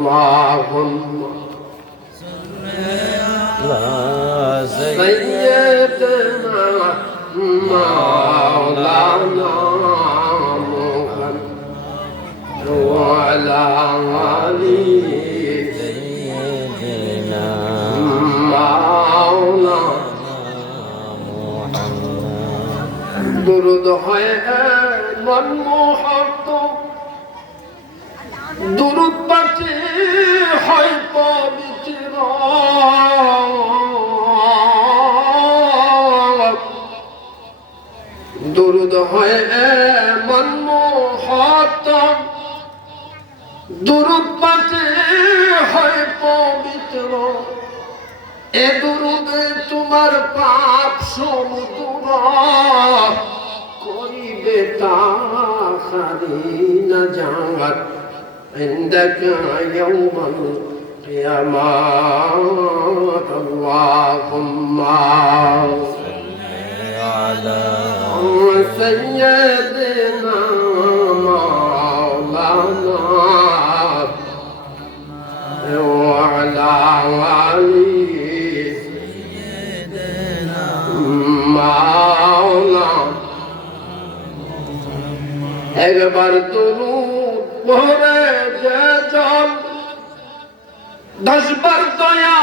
اللهم صل على سيدنا مولانا محمد وعلى آل سيدنا مولانا محمد درود হয় মন মুহাব্বত দুরূদ পাঠে হয় পবিত্র দুরূদ হয় মন মুহাব্বত দুরূদ পাঠে হয় পবিত্র এ দুরূদে তোমার পাপ সমুদ্র করিবে তাহারি নাজাত عندك يوم القيامة اللهم صل على سيدنا مولانا وعلى آل سيدنا مولانا একবার দুরূদ পড়ে যে জল 10 বার দয়া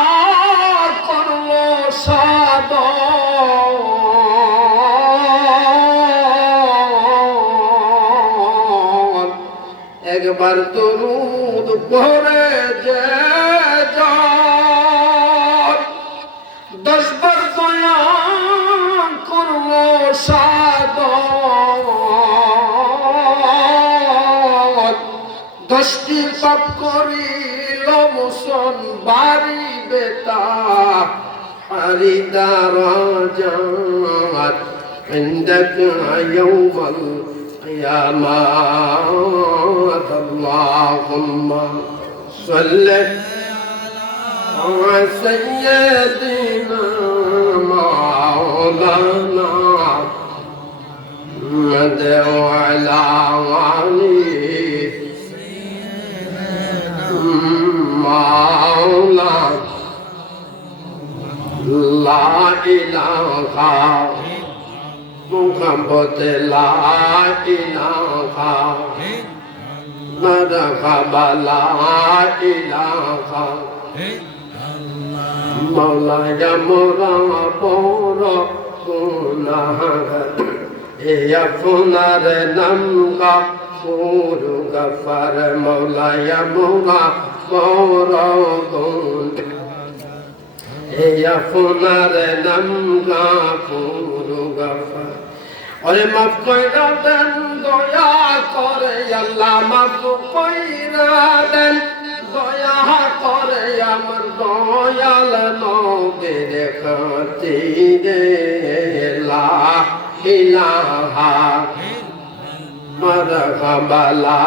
করলো সাদ একবার দুরূদ পড়ে যে জল 10 বার দয়া করলো সাদ 10টি পাপ করিল মুসন বাড়িবে তাহারি দারাজাত عندك يوم القيامة اللهم صل على سيدنا مولانا محمد وعلى آله مولا لا إله محمد لا إله مرحبا لا إله مولا يا مرا بورا গুনাহগার এ আপনার নাম গফুর গফার মৌলা ইয়া মৌলা বরগুন এ আপনার নাম গফুর গফার ওরে মাফ কইরা দেন দয়া করে আল্লাহ মাফ কইরা দেন দয়া করে আমার দয়াল নবীর খাতিরে লা ইলাহা মারহাবা লা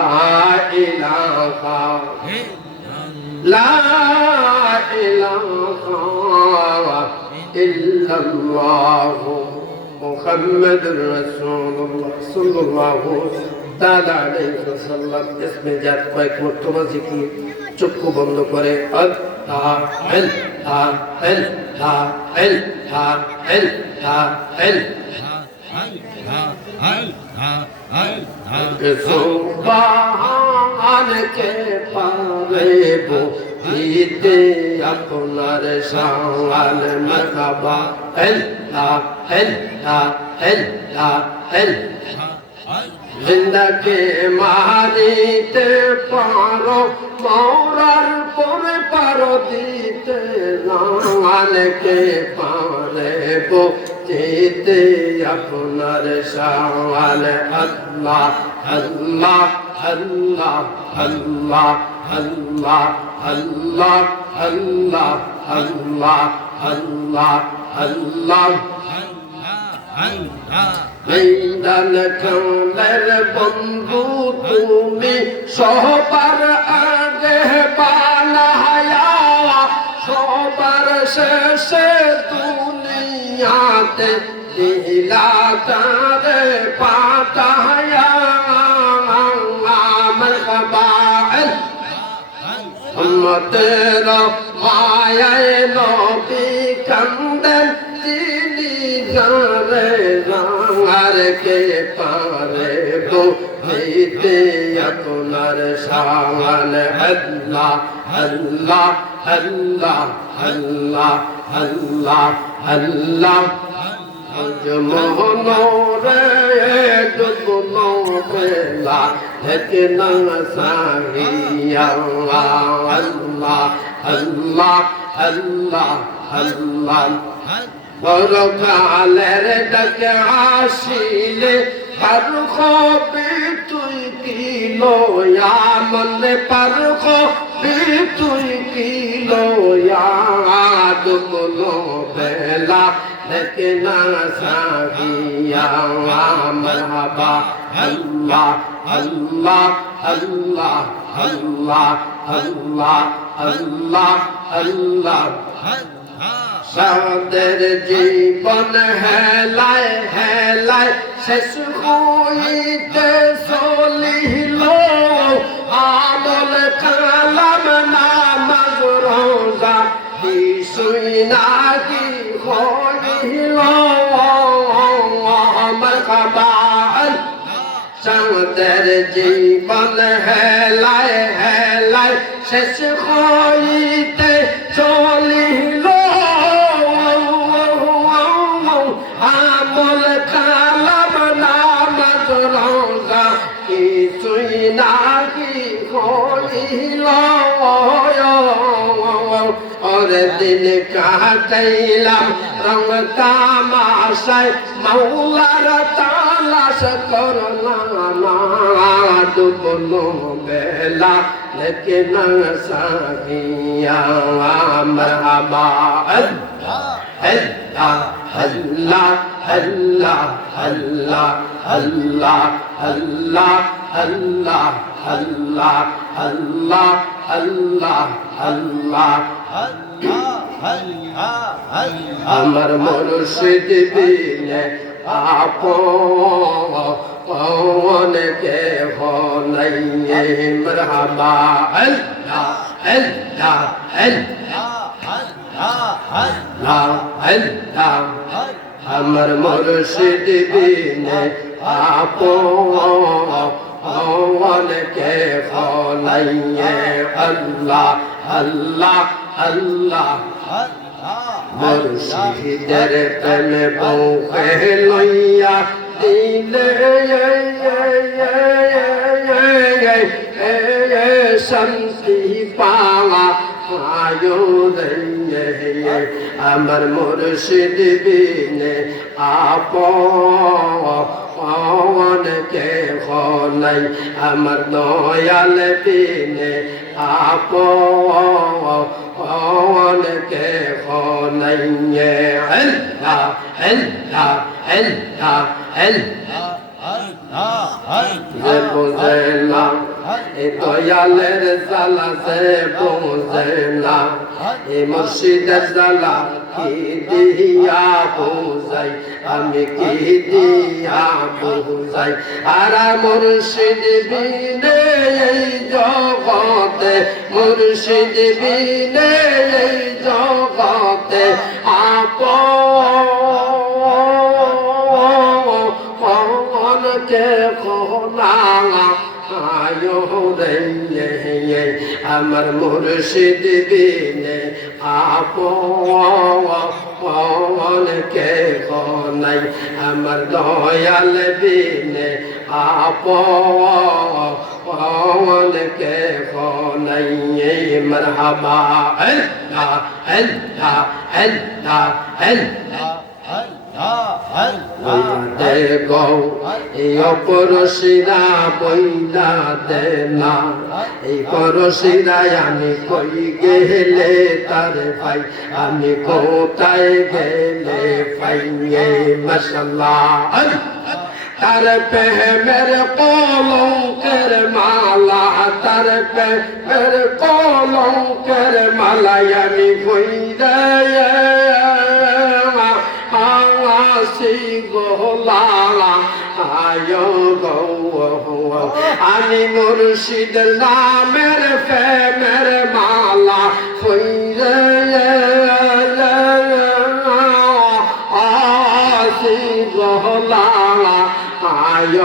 ইলাহা লা ইলাহা ইল্লাল্লাহ মুহাম্মাদুর রাসূলুল্লাহ সাল্লাল্লাহু তাআলা আলাইহি ওয়াসাল্লাম ইসমে জাত কয়েক মর্তবা জিকির চক্ষু বন্ধ করে আল্লাহ আল্লাহ আল্লাহ আল্লাহ আল্লাহ সুবহান কে পারে বলিতে আপনার শান মারহাবা আল্লাহ আল্লাহ আল্লাহ আল্লাহ জিন্দাকে মারিতে পারো মরার পরে পারো দিতে নানকে পারে বলিতে আপনার শান আল্লাহ আল্লাহ আল্লাহ আল্লাহ আল্লাহ আল্লাহ আল্লাহ আল্লাহ আল্লাহ আল্লাহ মৈদান কালের বন্ধু তুমি সবার আগে বানায়া সবার শেষে দুনিয়াতে দিলা তারে পাঠায়া মারহাবা রহমতের মায়ায় নবী কান্দেন তিনি জানে জানার কে পারে গো হইতে আপনার শান আল্লাহ আল্লাহ আল্লাহ আল্লাহ আল্লাহ আল্লাহ মোহনরে দুগুনো বেলা থেকে না সাহিয়া আল্লাহ আল্লাহ আল্লাহ আল্লাহ পরকালের ডাকে আসিলে পার কবি তুই কিলো মন পার কবি তুই কিলো দুগুনো বেলা لكن ساقيا مرحبا الله الله الله الله الله الله الله সাদের জীবন হেলায় হেলায় শেষ হইতে চলিল আমল কালাম নামাজ রোজা কিছুই নাকি হইল মারহাবা সাদের জীবন হেলায় হেলায় শেষ হইতে চলিল আমল কালাম নামাজ রোজা কিছুই নাকি হইল ওরে দিন কাটাইলাম রং তামাশায় মৌলার তালাশ করলাম দুগুনো বেলা লেকিন সাহিয়া মারহাবা আল্লাহ আল্লাহ আল্লাহ আল্লাহ আল্লাহ আল্লাহ আল্লাহ আল্লাহ আল্লাহ আল্লাহ আল্লাহ আমার মুর্শিদ বিনে আপন কে হো নাই মারহাবা আল্লাহ আল্লাহ আল্লাহ আল্লাহ আমার মুর্শিদ বিনে আপন কে হো নাই আল্লাহ আল্লাহ আল্লাহ মুর্শিদের প্রেমে বউকে লইয়া দিলে শান্তি পাওয়া আমার মুর্শিদ বিনে আপন কে নাই আমার দয়াল বিনে আপন কে নাই আল্লাহ আল্লাহ আল্লাহ যে বোঝে না এ দয়ালের জ্বালা যে বোঝে না এ মুর্শিদের জ্বালা কি দিয়া বোঝাই আমি কি দিয়া বোঝাই আর মুর্শিদ বিনে এই জগতে মুর্শিদ বিনে এই জগতে আপন কে কোনা আয়ো রে আমার মুর্শিদ বিনে আপন কে নাই আমার দয়াল বিনে আপন কে নাই মারহাবা আল্লাহ আল্লাহ আল্লাহ আল্লাহ দেখো এই অপরশিরা বইলা দে না এই পরশিরায় আমি কই গেলে তার ভাই আমি কোথায় গেলে পাই মাশাআল্লাহ তার প্রেমের কলঙ্কের মালা তার প্রেমের কলঙ্কের মালায় আমি ভইরা আসি গোলা আয়ো গো আমি মুর্শিদের নামের প্রেমের মালা আয়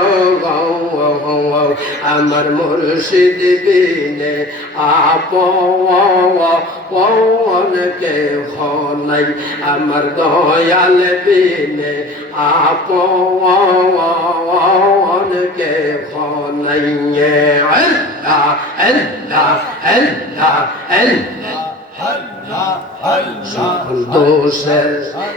গো আমার মুর্শিদ বিনে আপন কেহ নাই আমার দয়াল বিনে আপন কেহ নাই আল্লাহ আল্লাহ আল্লাহ আল্লাহ দোষের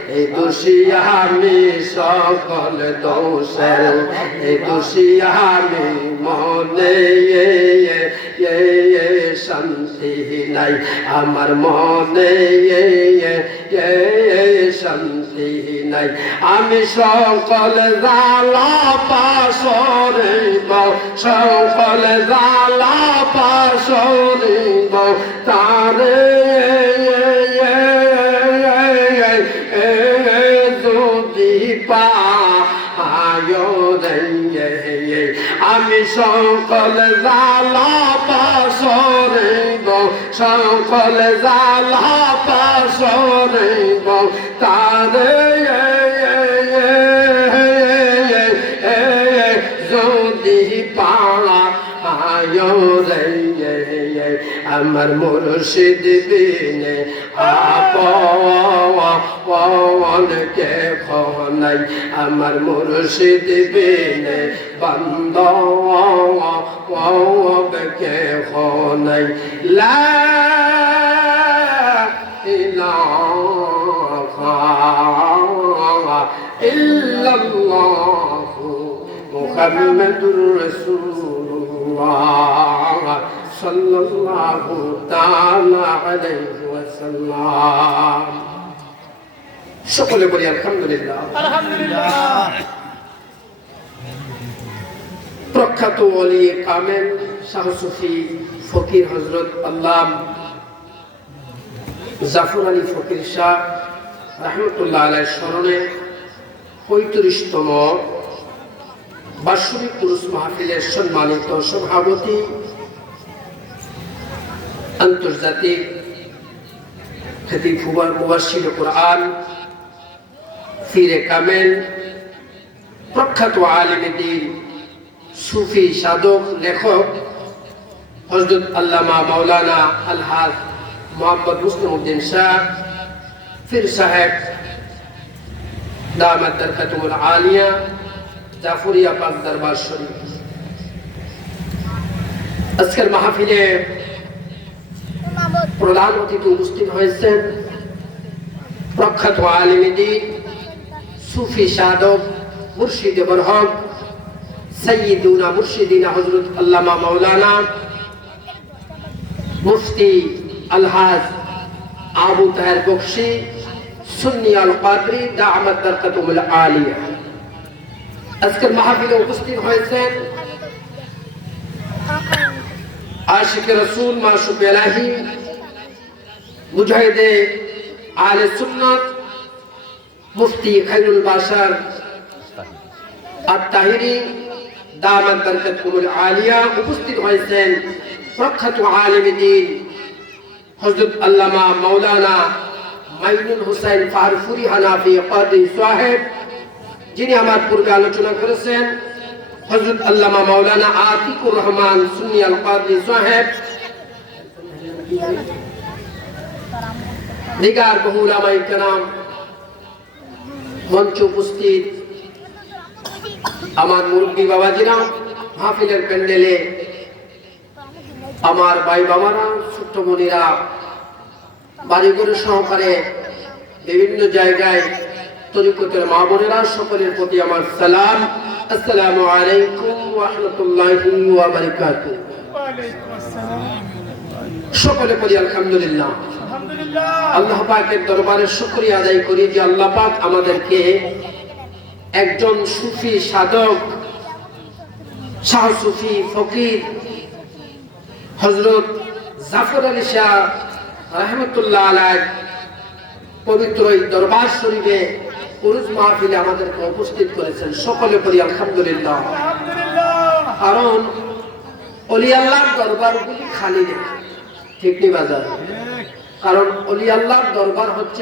এই দোষী আমি সকল দোষের এই দোষী আমি মনে শান্তি নাই আমার মনে শান্তি নাই আমি সকল জালা পাশরিব সকল জালা পাশরিব তারে আমি সকল জালা পাশরিব সকল জালা পাশরিব তারে যদি পায় আমার মুর্শিদ বিনে আপন কেহ নাই আমার মুর্শিদ বিনে বান্দব কেহ নাই লা ইলাহা ইল্লাল্লাহু মুহাম্মাদুর রাসূলুল্লাহ সাল্লাল্লাহু তাআলা আলাইহি ওয়াসাল্লাম সকলে বলি আলহামদুলিল্লাহ আলহামদুলিল্লাহ প্রখ্যাত ওলি কামেল শাহ সুফি ফকির হযরত আল্লামা জাফর আলী ফকির শাহ রাহমাতুল্লাহ আলাইহির স্মরণে ৩৫তম বার্ষিক উরুস মাহফিলের সম্মানিত সভাপতি আন্তর্জাতিক খ্যাতি মুবাশশির কোরআন ফিরে কামেল প্রখ্যাত আলেমে দ্বীন সুফি সাধক লেখক হযরত আল্লামা মাওলানা আলহাজ মোহাম্মদ মুসলিম উদ্দিন শাহ ফির সাহেব দামাত বরকাতুল আলিয়া জাফরিয়া পাক দরবার শরীফ আজকের মাহফিলে প্রধান অতিথি উপস্থিত হয়েছেন প্রখ্যাত আলেমে দ্বীন সুফি সাধক মুর্শিদে বরহক সৈয়দুনা মুর্শিদিনা হযরত আল্লামা মাওলানা মুফতি আলহাজ আবু তাহের বখশী সুন্নি আল কাদরি দামাত বরকাতুল আলিয়া আজকের মাহফিলে উপস্থিত হয়েছেন আশিকে রাসূল মাশুক ইলাহি মুজাহিদে আহলে সুন্নাত মুফতি খায়রুল বাশার আত-তাহিরি দামাত বরকাতুল আলিয়া উপস্থিত হয়েছেন প্রখ্যাত আলেমে দ্বীন হযরত আল্লামা মাওলানা মাইনুল হোসেন ফারফুরি হানাফি কাদি সাহেব যিনি আমার পূর্বে আলোচনা করেছেন হযরত আল্লামা মাওলানা আতিকুর রহমান সুন্নি আল কাদি সাহেব দিগার বহু উলামায়ে কেরাম মঞ্চে উপস্থিত আমার মুরব্বী বাবাজিরা মাহফিলের প্যান্ডেলে আমার ভাই বাবারা ছোট্ট বোনেরা বাড়িঘর সহকারে বিভিন্ন জায়গায় তরিকতের মা বোনেরা সকলের প্রতি আমার সালাম আসসালামু আলাইকুম ওয়া রাহমাতুল্লাহি ওয়া বারাকাতুহু সকলে বলি আলহামদুলিল্লাহ আল্লাহ পাকের দরবারে শুকরিয়া আদায় করি যে আল্লাহ পাক আমাদেরকে একজন সুফি সাধক শাহ সুফি ফকির হযরত জাফর আলী শাহ রাহমাতুল্লাহ আলাইহি পবিত্র এই দরবার শরীফে উরুস মাহফিলে আমাদেরকে উপস্থিত করেছেন সকলে বলি আলহামদুলিল্লাহ কারণ ওলি আল্লাহর দরবারগুলি খালি নেই ঠিক নি বাজার কারণ ওলি আল্লাহর দরবার হচ্ছে